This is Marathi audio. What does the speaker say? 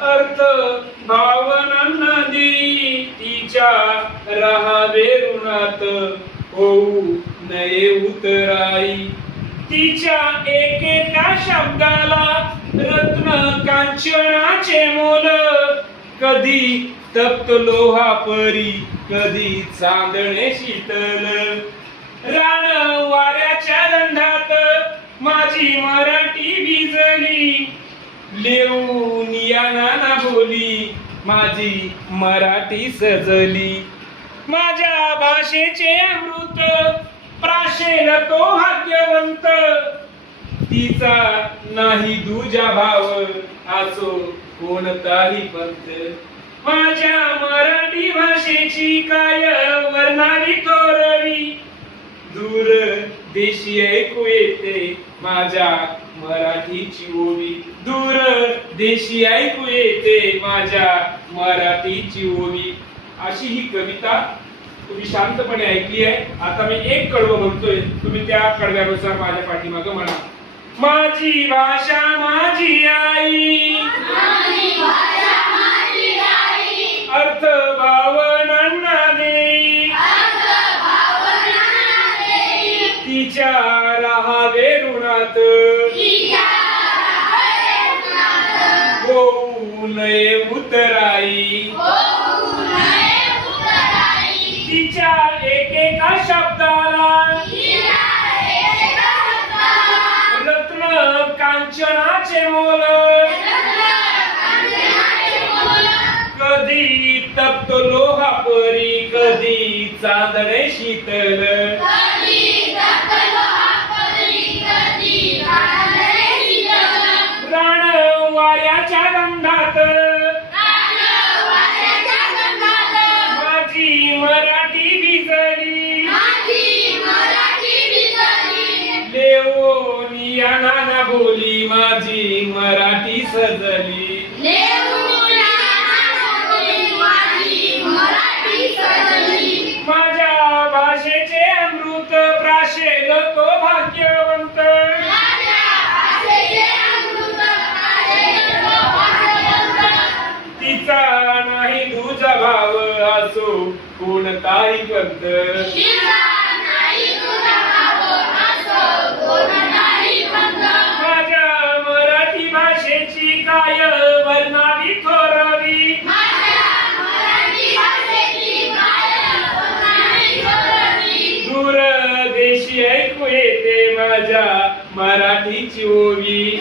अर्थ भावनांना देई तिच्या राहावे ऋणात होऊ नये उतराई. तिच्या एकेका शब्दाला रत्न कांचनाचे मोल, कधी तप्त लोहा परी कधी चांदणे शीतल. रान वाऱ्याच्या गंधात माझी मराठी भिजली, लिहून या नाना बोली माझी मराठी सजली. माझ्या भाषेचे अमृत प्राशेल तो भाग्यवंत, तिचा नाही दुजा भाव असो कोणताही पंथ. माझ्या मराठी भाषेची काय वर्णावी थोरवी, दूर देशी ऐकू येते माझ्या मराठीची ओवी. दूर देशी ऐकू येते माझ्या मराठीची ओवी. अशी ही कविता तुम्ही शांतपणे ऐकली आहे. आता मी एक कडवं म्हणतोय, तुम्ही त्या कडव्यानुसार माझ्या पाठीमागं म्हणा. माझी भाषा माझी आई, अर्थ भावनांना देई, तिच्या राहावे ऋणात होऊ नये उतराई. तिच्या एकेका शब्दाला रत्न कांचनाचे मोल, कधी तप्त लोहा परी कधी चांदणे शीतल. रान वाऱ्याच्या गंधात माझी मराठी भिजली, लेवून या नाना बोली माझी मराठी सजली. माझ्या भाषेचे अमृत प्राशेल तो भाग्यवंत, तिचा नाही तुझा भाव असो कोणताही पंथ. माझ्या मराठी भाषेची काय वर्णावी थोरवी, दूर देशी ऐकू येते माझ्या मराठीची ओवी.